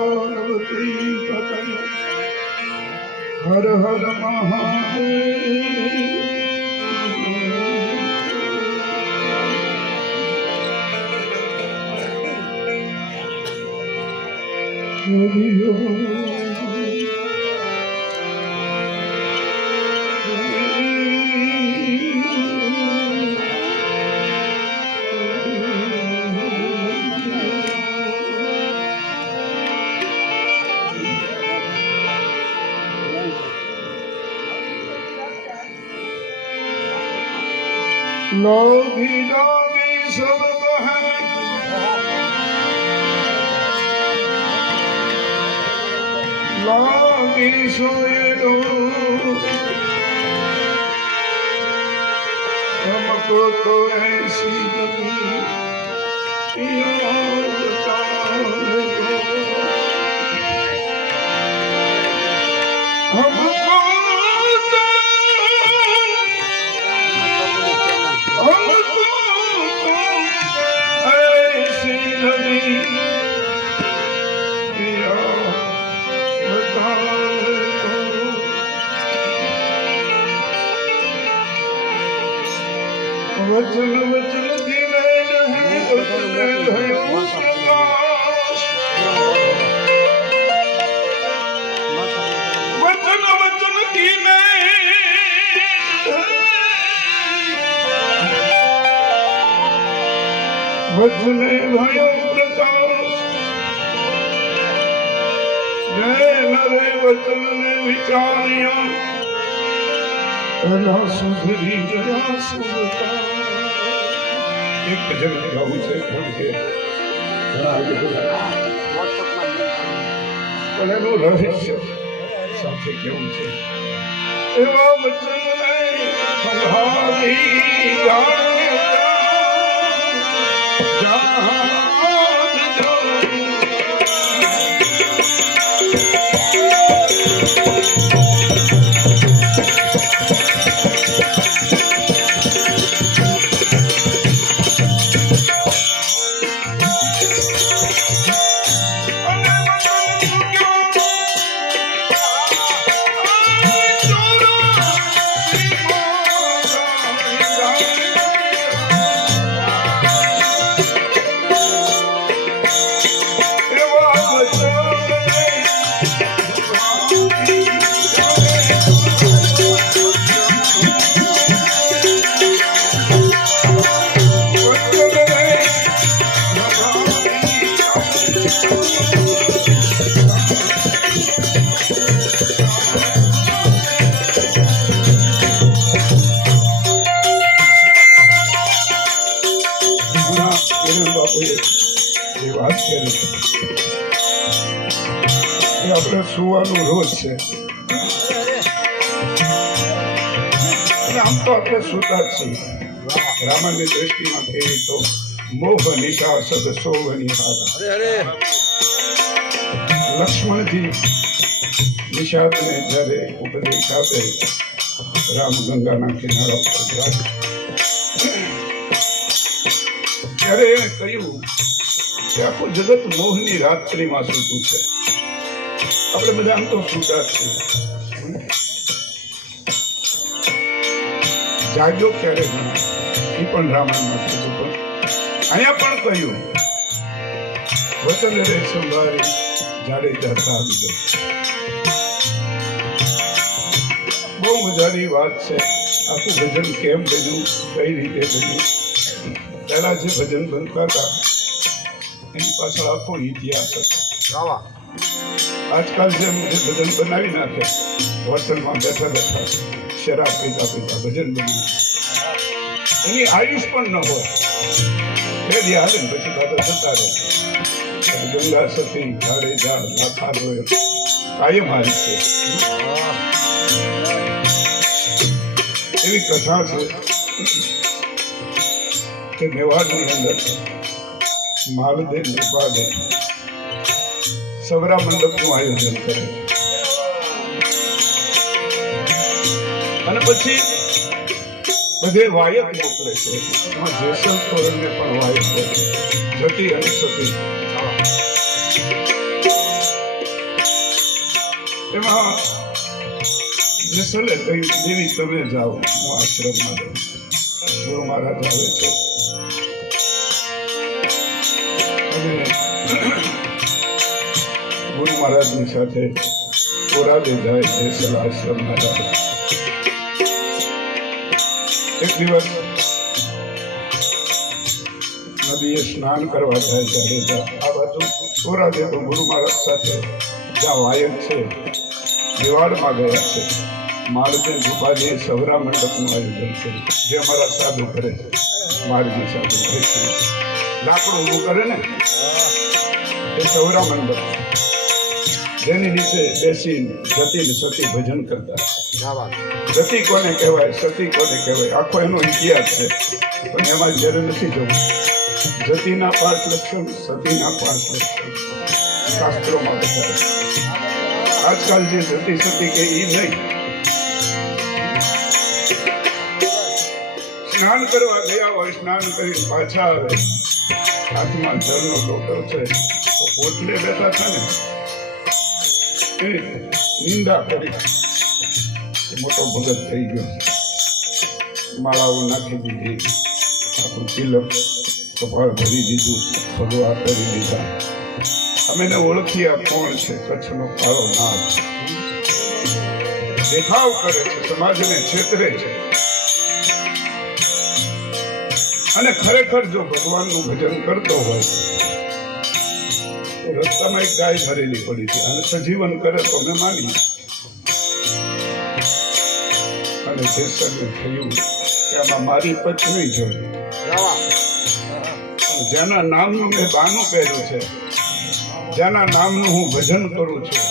પાર્વતી પતન હર હર મહાદેવ लोभी लोभी सब लोभी सोएरो हमको तो ऐसी वचन वचन दिले नहीं वचन भयो प्रकाश वचन वचन दिले वचन भयो प्रकाश जय नरे वचन ने विचारिया अला सुधरी जरा सुनता एक भजन गाऊं છે પણ કે ઘણા આજે પણ એનું રહસ્ય સાથે કેવું છે એવા વચન સંભાળી જાણે આપણે સુવાનું રોજ છે આમ તો આપણે સુતા જ છીએ રામાયણની દ્રષ્ટિમાં કહીએ તો મોહ નિશા સદ સોવ નિહારા લક્ષ્મણજી નિષાદને જ્યારે ઉપદેશ આપે રામ ગંગાના કિનારા ઉપર જાય ત્યારે એણે કહ્યું કે આખું જગત મોહની રાત્રિમાં સૂતું છે આપણે બધા આમ તો સુતા છીએ જાગ્યો ક્યારે ગણો એ પણ રામાયણમાં કીધું પણ અહીંયા પણ કહ્યું વચન રે સંભાળી જાડે જતા આવી ગયો બહુ મજાની વાત છે આખું ભજન કેમ બન્યું કઈ રીતે બન્યું પહેલા જે ભજન બનતા હતા એની પાછળ આખો ઇતિહાસ હતો આજકાલ જેમ ભજન બનાવી નાખે હોટલમાં બેઠા બેઠા શરાબ પીતા પીતા ભજન બન્યું એની આયુષ પણ ન હોય ફેરી હાલે ને પછી પાછા થતા રહે ગંગા સતી જાડેજા લાખા રોય કાયમ હાલ છે એવી કથા છે કે મેવાડની અંદર માલદેવ નેપાળે સવરા મંડપનું આયોજન કરે અને પછી બધે વાયક મોકલે છે એમાં જેસલ તોરણને પણ વાયક કરે જતી અને સતી એમાં જેસલે કઈ દેવી તમે જાઓ, હું આશ્રમમાં રહું. ગુરુ મહારાજ આવે છે અને ગુરુ મહારાજની સાથે ઓરાદે જાય જેસલ આશ્રમમાં જાય. એક દિવસ નદીએ સ્નાન કરવા જાય જાડેજા. આ બાજુ ઓરાદે તો ગુરુ મહારાજ સાથે જ્યાં વાયક છે દિવાળમાં ગયા છે. માળજન રૂપાજીએ સવરા મંડપનું આયોજન કર્યું, જે અમારા સાધુ કરે છે. માર્ગી સાધુ કરે છે, લાકડું ઊભું કરે ને એ સવરા મંડપ, જેની નીચે બેસીને જતી ને સતી ભજન કરતા. જતી કોને કહેવાય, સતી કોને કહેવાય, આખો એનો ઇતિહાસ છે. પણ એમાં જ્યારે નથી જવું. જતીના 5 લક્ષણ, સતીના 5 લક્ષણ શાસ્ત્રોમાં બતાવે. આજકાલ જે જતી સતી કે એ નહીં. સ્નાન કરવા ગયા હોય, સ્નાન કરી પાછા આવે, હાથમાં જળનો લોટો છે, તો પોટલે બેઠા છે ને એ નિંદા કરી મોટો ભગત થઈ ગયો, માળાઓ નાખી દીધી, આપણું તિલક કપાળ ભરી દીધું, ભગવા કરી દીધા. અમે એને ઓળખ્યા કોણ છે, કચ્છનો કાળો નાગ. દેખાવ કરે છે, સમાજને છેતરે છે. અને ખરેખર જો ભગવાનનું ભજન કરતો હોય તો રસ્તામાં એક ગાય ભરેલી પડી છે અને સજીવન કરે તો અમે માનીએ. અને જેસલને થયું કે આમાં મારી પચ નહીં જોઈ. જેના નામનું મેં બાનું પહેર્યું છે, જેના નામનું હું ભજન કરું છું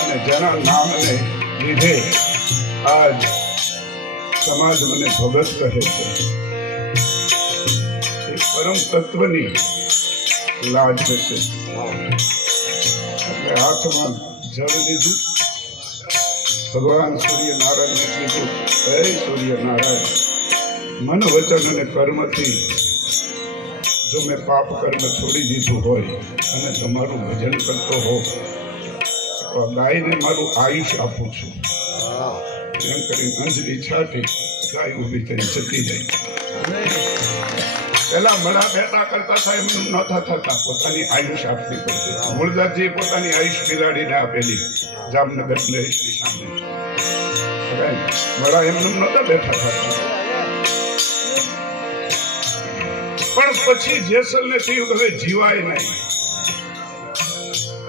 અને જેના નામને લીધે આજ સમાજ મને ભગત કહે છે, એ પરમ તત્વની લાજ હશે. એટલે હાથમાં જળ લીધું, ભગવાન સૂર્યનારાયણને કીધું, હે સૂર્યનારાયણ, મન વચન અને કર્મથી જો મેં પાપ કર્મ છોડી દીધું હોય અને તમારું ભજન કરતો હોઉં તો ગાયને મારું આયુષ આપું છું. એમ કરી અંજલી છાટી ગાય ઊભી થઈ જતી રહી. પેલા મળા બેટા કરતા હતા એમ નહોતા થતા, પોતાની આયુષ આપવી પડતી. મૂળદાસજીએ પોતાની આયુષ બિલાડીને આપેલી જામનગર પ્લેસની સામે. મળા એમને નહોતા બેઠા થતા. પણ પછી જેસલને થયું હવે જીવાય નહીં,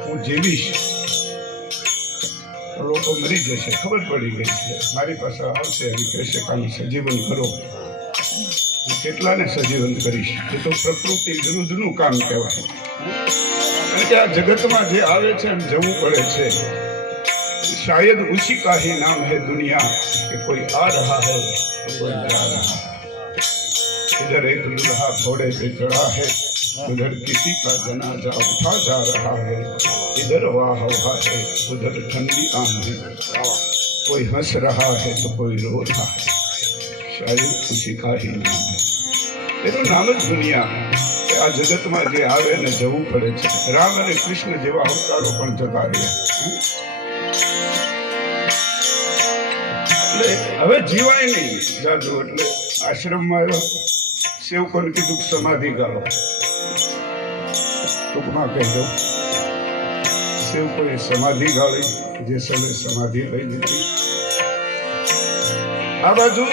હું જીવીશ, લોકો મરી જશે, ખબર પડી ગઈ છે. મારી પાસે આવશે અને કહેશે કાલે સજીવન કરો. હું કેટલાને સજીવન કરીશ? એ તો પ્રકૃતિ વિરુદ્ધનું કામ કહેવાય. કારણ કે આ જગતમાં જે આવે છે એમ જવું પડે છે. શાયદ ઉસી કા હી નામ હૈ દુનિયા કે કોઈ આ રહા હૈ તો કોઈ જા રહા હૈ. इधर एक दूल्हा घोड़े पे चढ़ा है, उधर किसी का जनाजा उठा जा रहा है. इधर वाह वाह है, उधर ठंडी आंधी, कोई हंस रहा है तो कोई रो रहा है. शायद उसी का ही नाम है. એનું નામ જ દુનિયા. આ જગતમાં જે આવે ને જવું પડે છે. રામ અને કૃષ્ણ જેવા અવતારો પણ જતા રહ્યા. એટલે હવે જીવાય નહીં જાજુ. એટલે આશ્રમમાં આવ્યો, સેવકોને કીધું સમાધિ ગાળો. ટૂંકમાં કહી દઉં, સેવકોએ સમાધિ ગાળી, જેસલે સમાધિ લઈ લીધી. આ બાજુ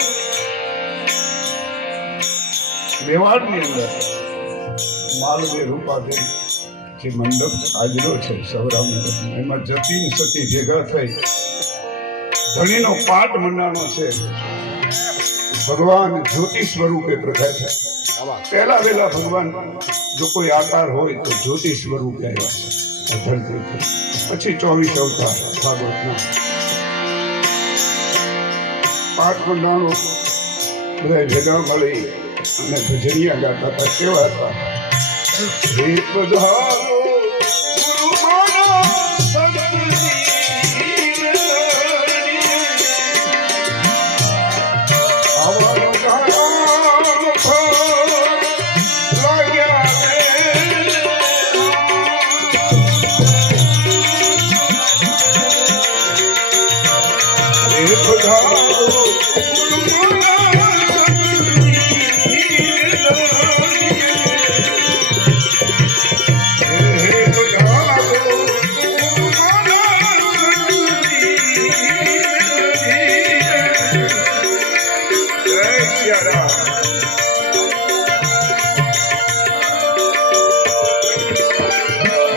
મેવાડની અંદર માલવે રૂપાબેન જે મંડપ આજરો છે સૌરા મંડપ, એમાં જતીન સતી ભેગા થઈ ધણીનો પાટ મંડાણો છે. ભગવાન જ્યોતિ સ્વરૂપે પ્રગટ છે. પહેલા વહેલા ભગવાન જો કોઈ આકાર હોય તો જ્યોતિ સ્વરૂપે આવ્યા છે ધરતી પર. પછી 24 અવતાર ભાગવતના પાટ મંડાણો બધા ભેગા મળી અને ભજનિયા ગાતા હતા. કેવા હતા? હે પધારો ગુરુ મારા સદગુરુ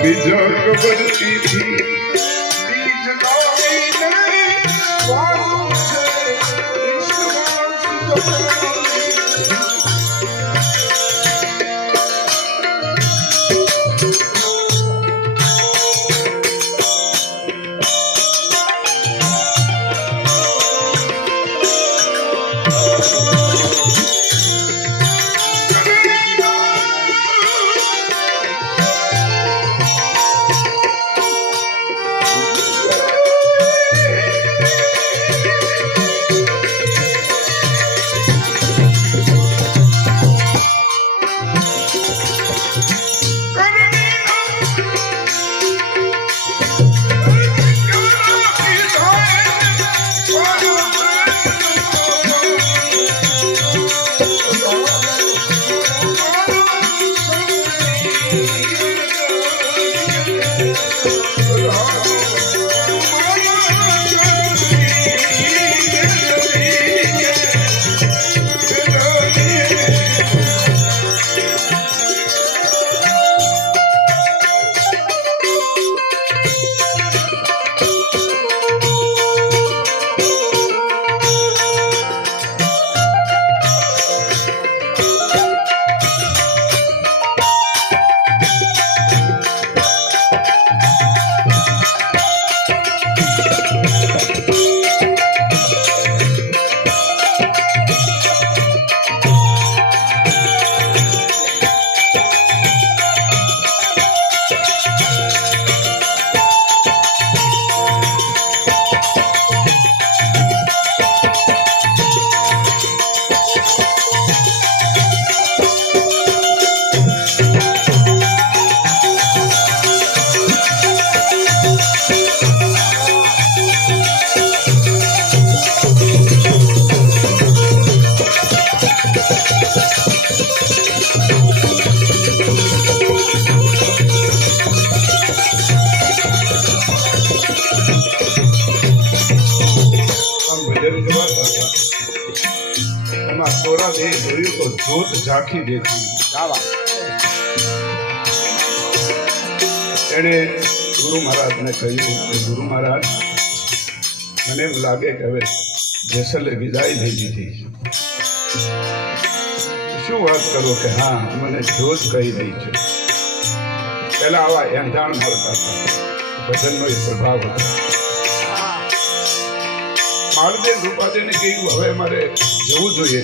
બીજ લાવીને વાળું છે જોત ઝાંખી દેતી એણે ગુરુ મહારાજને કહ્યું કે ગુરુ મહારાજ મને એમ લાગે કે હવે જેસલે વિદાય લઈ લીધી શું વાત કરો કે હા મને જોત કહી રહી છે પહેલા આવા એંધાણ મળતા હતા ભજનનો એ પ્રભાવ હતો માલદેવ રૂપાદેને કહ્યું હવે મારે જવું જોઈએ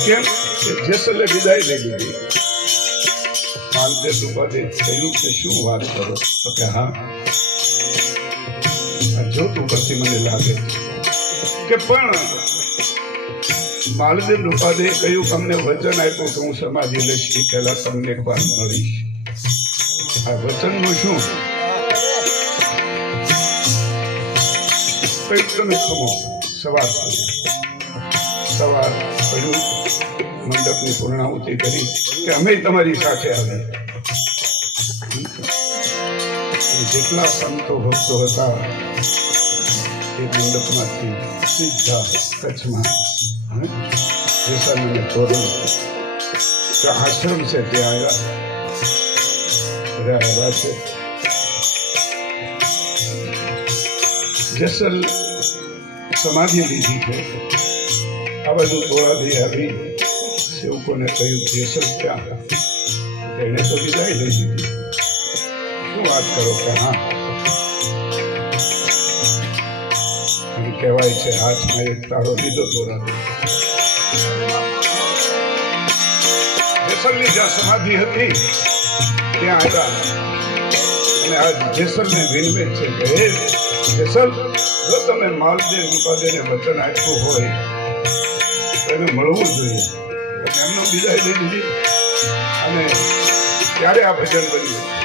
કેમ જેસલે વિદાય લઈ લીધી માલદેવ રૂપાદે કહ્યું કે શું વાત કરો તો કે હા જોત ઉપરથી મને લાગે કે પણ માલદેવ રૂપાદે કહ્યું તમને વચન આપ્યું કે હું સમાધિ લઈશ એ પહેલા તમને એક વાર મળીશ આ વચનનું શું કહ્યું તમે ખમો સવાર પડ્યું મંડપની પૂર્ણાહુતિ કરી કે અમે તમારી સાથે આવી જેટલા સંતો ભક્તો હતા એ મંડપમાંથી સીધા કચ્છમાં જેસલને તોરણ जो आश्रम से ત્યાં આવ્યા છે જેસલ સમાધિ લીધી છે આ બધું તોડાથી આવી સેવકોને કહ્યું જેસલ ક્યાં એને તો વિદાય લઈ લીધી શું વાત કરો કે હા કહેવાય છે હાથમાં એક તાળો લીધો તોડાથી જેસલની જ્યાં સમાધિ હતી ત્યાં આવ્યા અને આ જેસલને વિનવે છે કે હે જેસલ જો તમે માલદેવ રૂપાદેને વચન આપ્યું હોય તો એને મળવું જોઈએ એમનો વિદાય લઈ લીધી અને ત્યારે આ ભજન બન્યું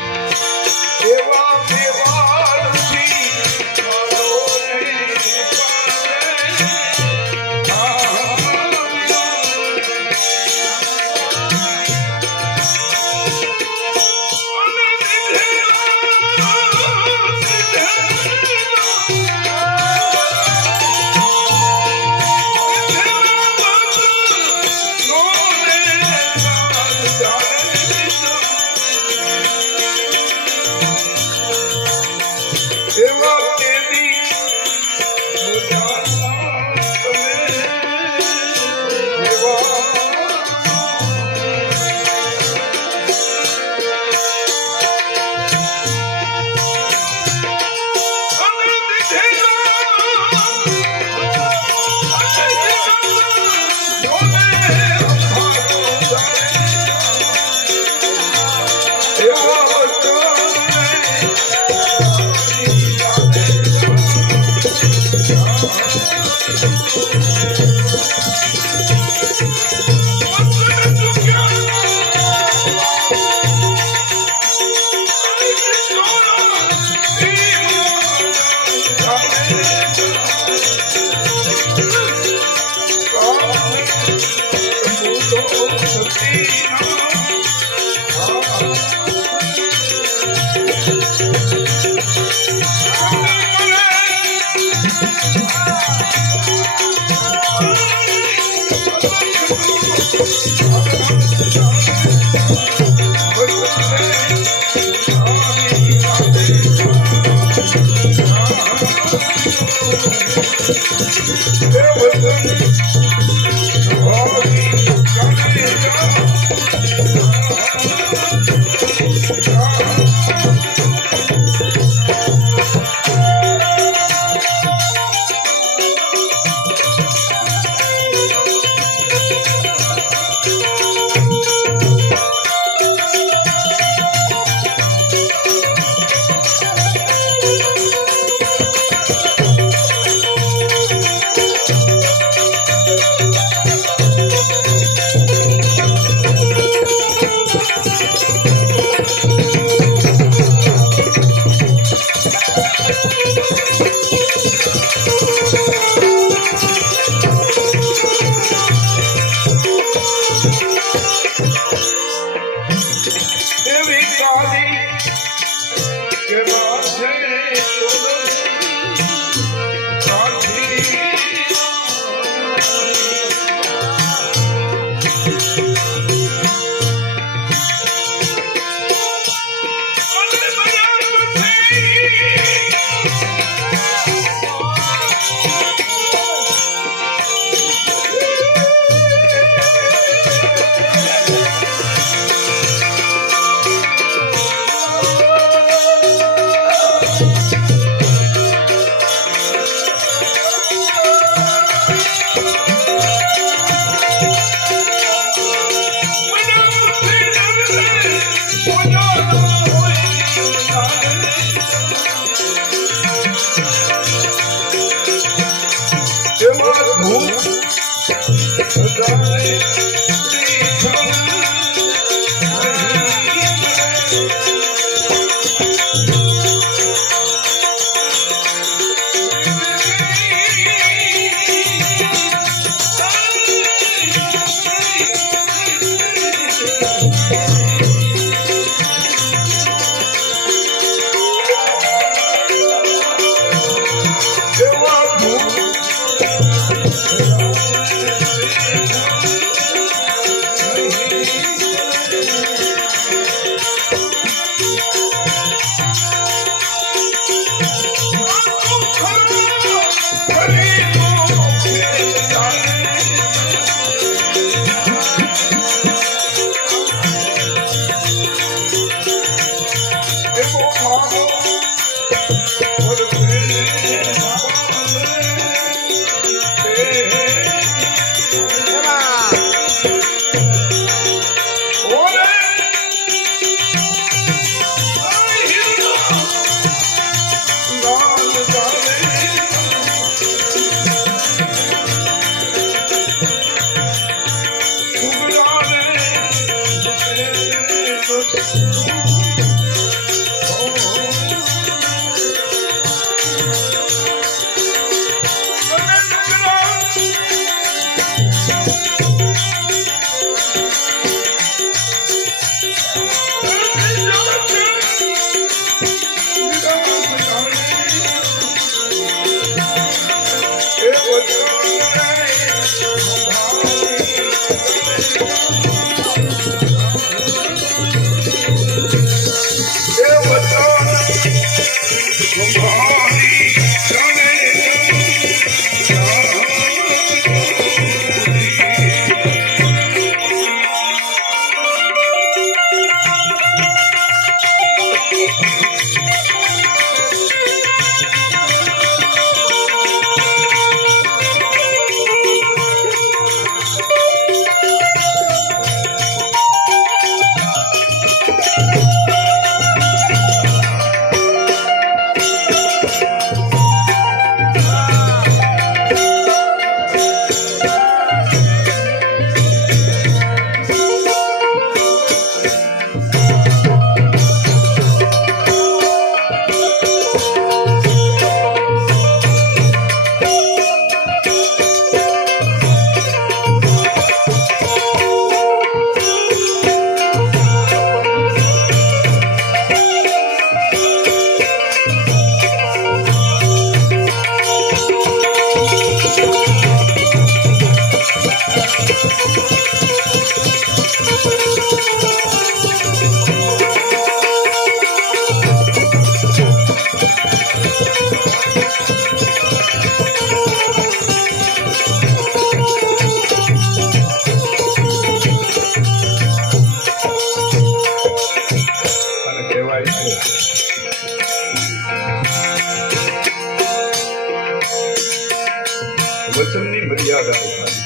વચનની મર્યાદા ઉઠાવી.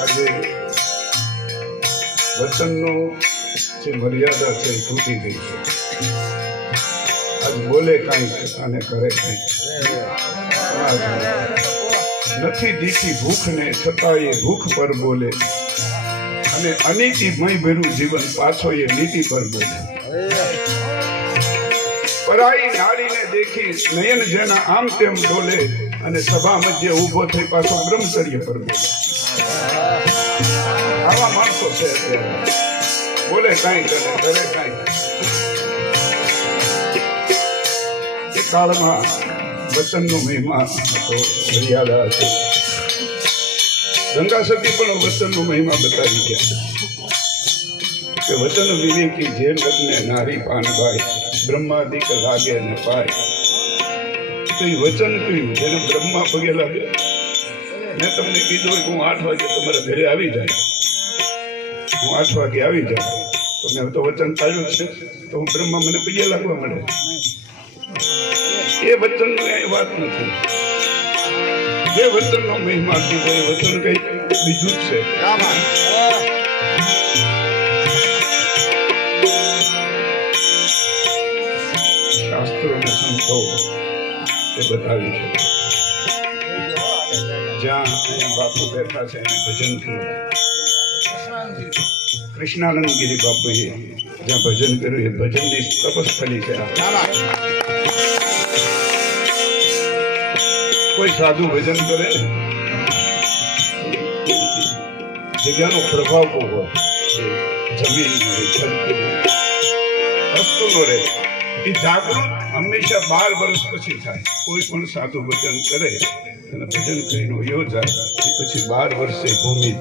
આજે વચનનો જે મર્યાદા છે એ તૂટી ગઈ છે. આજ બોલે કાંઈક અને કરે કાંઈક. નથી દીઠી ભૂખને છતાં એ ભૂખ પર બોલે, અને અનીતિમય ભર્યું જીવન પાછો એ નીતિ પર બોલે. પરાઈ નારીને દેખી નયન જેના આમ તેમ ડોલે, અને સભા મધ્ય ઊભો થઈ પાછો બ્રહ્મચર્ય પર બોલે. આવા માણસો છે અત્યારે. બોલે કાંઈક અને કરે કાંઈક. એ કાળમાં વચનનો મહિમા હતો, મર્યાદા હતી. ગંગા સતી પણ વચનનો મહિમા બતાવી ગયા કે વચન વિવેકી જે લગ્ને નારી પાનભાઈ, બ્રહ્માદિક લાગે ને પાય. તો એ વચન કહ્યું જેને બ્રહ્મા પગે લાગે. મેં તમને કીધું કે હું 8 વાગે તમારા ઘરે આવી જાય, હું 8 વાગે આવી જાઉં તો મેં તો વચન પાડ્યું છે, તો હું બ્રહ્મા મને પગે લાગવા મળે. એ વચનની એ વાત નથી. જે વચનનો મહિમા કીધો એ વચન કઈ બીજું જ છે. શાસ્ત્રો અને સંતો એ બતાવી છે. જ્યાં અહીંયા બાપુ બેઠા છે એને ભજન થયું. કૃષ્ણાનંદગીરી બાપુએ જ્યાં ભજન કર્યું એ ભજનની તપસ્થલી છે. કોઈ સાધુ ભજન કરે, જગ્યાનો પ્રભાવ બહુ હોય. જમીન હોય, ધરતી હોય, વસ્તુ નો રહે. એ જાગૃત હંમેશા 12 વર્ષ પછી થાય. કોઈ પણ સાધુ ભજન કરે અને ભજન કરીને વયો જાય એ પછી 12 વર્ષે ભૂમિ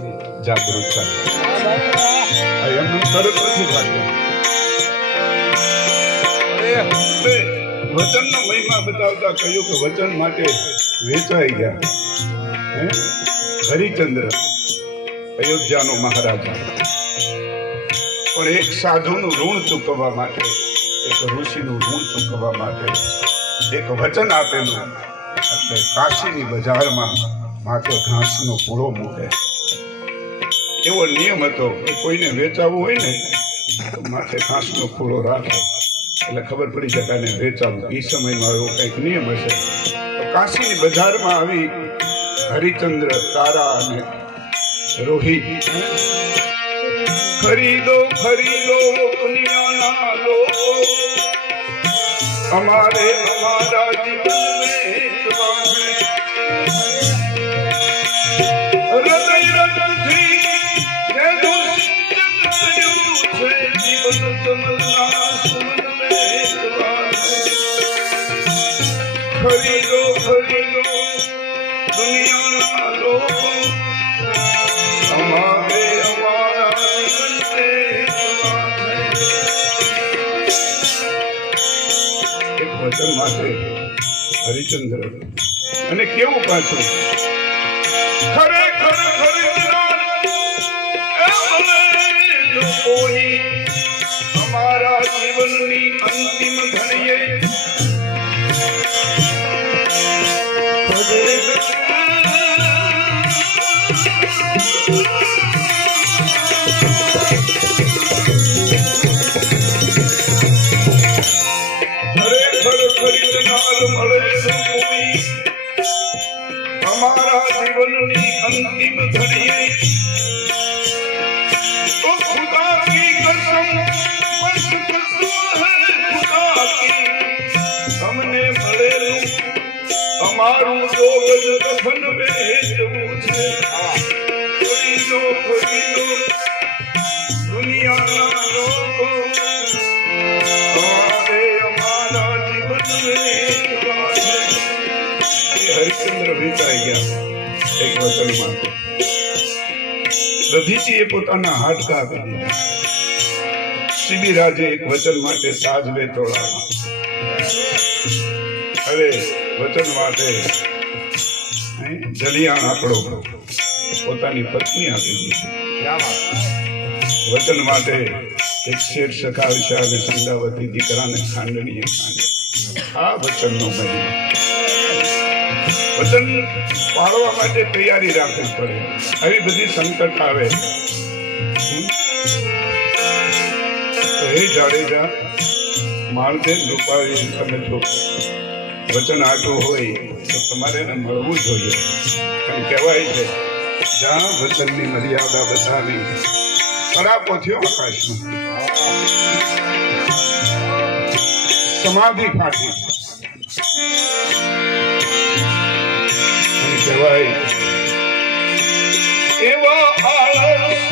જાગૃત થાય. એમનું તરત નથી થતું. વચનનો મહિમા બતાવતા કહ્યું કે વચન માટે વેચાઈ ગયા હરિચંદ્ર, અયોધ્યાનો મહારાજા. પણ એક સાધુનું ઋણ ચૂકવવા માટે, એક ઋષિનું ઋણ ચૂકવવા માટે એક વચન આપેલું. એટલે કાશીની બજારમાં માથે ઘાસનો પૂળો મૂકે. એવો નિયમ હતો કે કોઈને વેચાવવું હોય ને તો માથે ઘાસનો પૂળો રાખે એટલે ખબર પડી શકે ને વેચાવું. એ સમયમાં એવો કંઈક નિયમ હશે. તો કાશીની બજારમાં આવી હરિચંદ્ર, તારા અને રોહિત ખરીદો ખરીદો દુનિયાના લોકો, અમારે અમારા જીવન ખરીદો ખરીદો દુનિયાના લોકો, અમારે અમારા જીવનને એક વચન માટે હરિચંદ્ર. અને કેવું પાછું ખરેખર ખરીદનાર જો કોઈ અમારા જીવનની અંતિમ ઘડીએ हमारा जीवननी अंतिम घड़िए तो खुदा की कसम बस कसम है खुदा की हमने મળેલું અમારું જો ગજ કફન વેચવું છે ખરીદો ખરીદો દુનિયાના લોકો હરિચંદ્ર વેચાઈ ગયા એક વચનમાં. દધીચીએ પોતાના હાડકા આપી દીધા. શિબિરાજે એક વચન માટે સાજવે તોડાવા. હવે વચન માટે જલિયાણ આંકડો પોતાની પત્ની આપી દીધી. વચન માટે એક શેઠ સખાવશા અને સંગાવતી દીકરાને ખાંડણીએ ખાંડે. આ વચનનો મહિમા. વચન પાળવા માટે તૈયારી રાખવી પડે. આવી બધી સંકટ આવે તો હે જાડેજા માળદેવ રૂપાવી તમે જો વચન આટલું હોય તો તમારે એને મળવું જોઈએ. અને કહેવાય છે જ્યાં વચનની મર્યાદા બતાવી કડાકો થયો આકાશમાં, સમાધિ ફાટી. અને કહેવાય એવો આળસ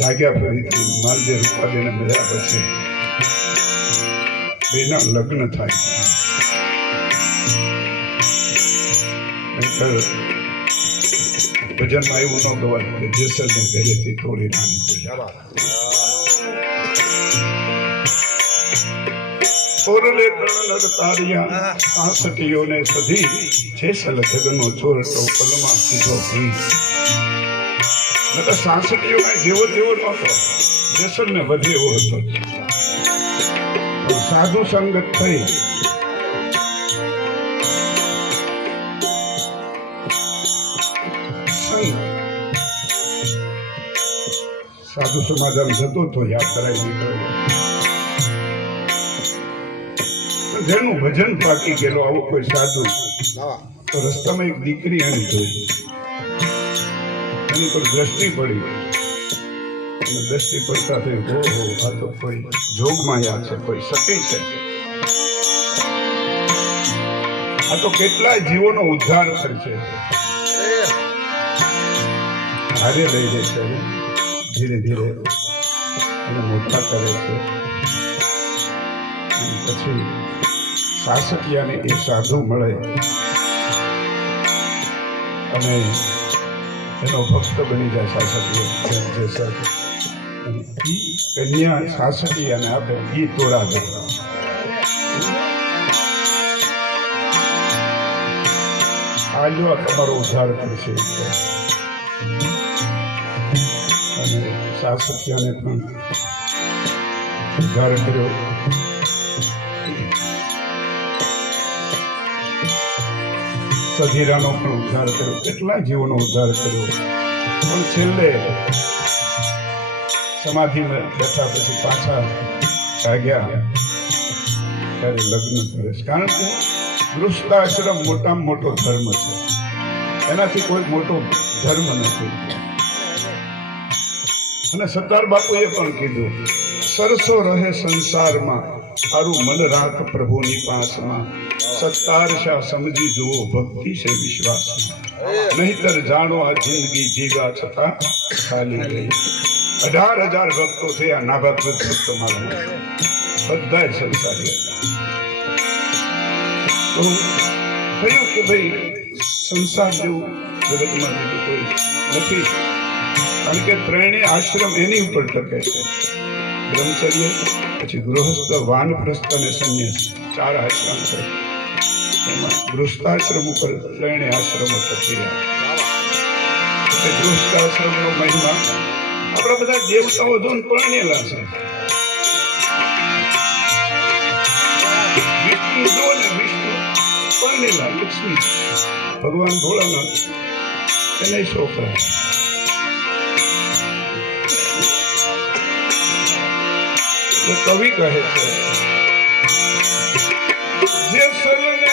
જાગ્યા ફરીથી માલદેવ રૂપાલીને મળ્યા પછી બેના લગ્ન થાય. ભજનમાં એવું ન ગવાય કે જેસલને ઘરેથી તોડી નાની પડી. ઓરલે ત્રણ તારિયા આસટીઓને સધી જેસલ જગનો ચોરટો પલમાં કીધો ભી. નકર સાંસટીઓ જેવો તેવો નહોતો, જેસલને વધે એવો હતો. સાધુ સંગત થઈ સાધુ સમાધાન જતો તો યાદ કરાવી નીકળ્યો. જેનું ભજન પાકી ગયેલો આવો કોઈ સાધુ તો રસ્તામાં એક દીકરી આની જોઈ, એની પર દ્રષ્ટિ પડી. અને દ્રષ્ટિ પડતા થઈ હો આ તો કોઈ જોગમાયા છે, કોઈ સતી છે. આ તો કેટલાય જીવોનો ઉદ્ધાર કરશે. હારે લઈ જાય છે, ધીરે ધીરે એને મોટા કરે છે. પછી સાસકિયાને એ સાધુ મળે અને એનો ભક્ત બની જાય. સાસકિયા કન્યા સાસકિયાને આપે ઈ તોડા દે. આજો આ તમારો ઉદ્ધાર કરશે. અને સાસત્યાને પણ ઉદ્ધાર કર્યો. સધીરાનો પણ ઉદ્ધાર કર્યો. કેટલા જીવોનો ઉદ્ધાર કર્યો. પણ છેલ્લે સમાધિમાં બેઠા પછી પાછા જાગ્યા ત્યારે લગ્ન કરે છે. કારણ કે ગૃહસ્થાશ્રમ મોટામાં મોટો ધર્મ છે. એનાથી કોઈ મોટો ધર્મ નથી. અને સત્તાર બાપુએ પણ કીધું, સરસો રહે સંસારમાં, તારું મન રાખ પ્રભુની પાસમાં. સત્તાર શા સમજી જુઓ ભક્તિ છે વિશ્વાસ, નહીતર જાણો આ જિંદગી જીવ્યા છતાં ખાલી ગઈ. 18,000 ભક્તો છે આ નાભાકૃત ભક્તો મારા, બધા સંસારી હતા. તો થયું કે ભાઈ સંસાર જેવું જગતમાં બીજું કોઈ નથી. કારણ કે ત્રણેય આશ્રમ એની ઉપર ટકે છે. બ્રહ્મચર્ય, પછી ગૃહસ્થ, વાનપ્રસ્થ અને સંન્યાસ, 4 આશ્રમ છે. એમાં ગૃહસ્થાશ્રમ ઉપર ત્રણેય આશ્રમો ટકી રહ્યા. ગૃહસ્થાશ્રમનો મહિમા આપણા બધા દેવતાઓ જો પરણેલા છે. વિષ્ણુ જો ને વિષ્ણુ પરણેલા, લક્ષ્મી, ભગવાન ભોળાનાથ એને છોકરા. કવિ કહે છે, જે સલને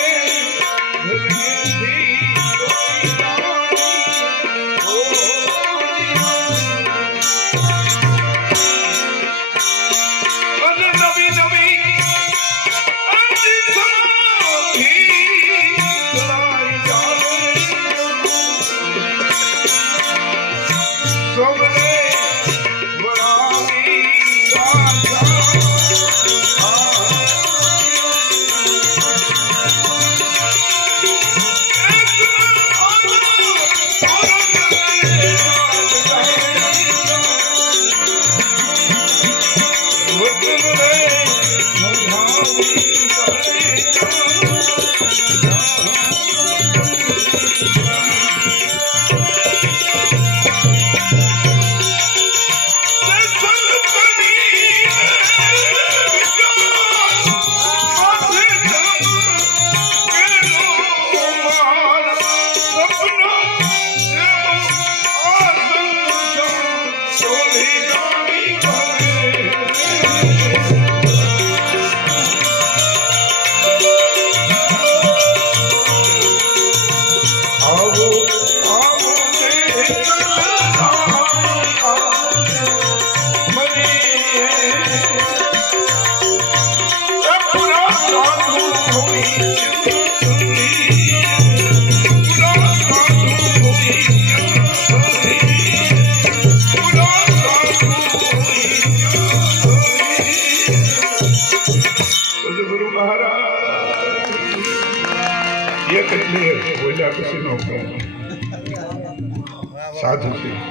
સાધુ છે.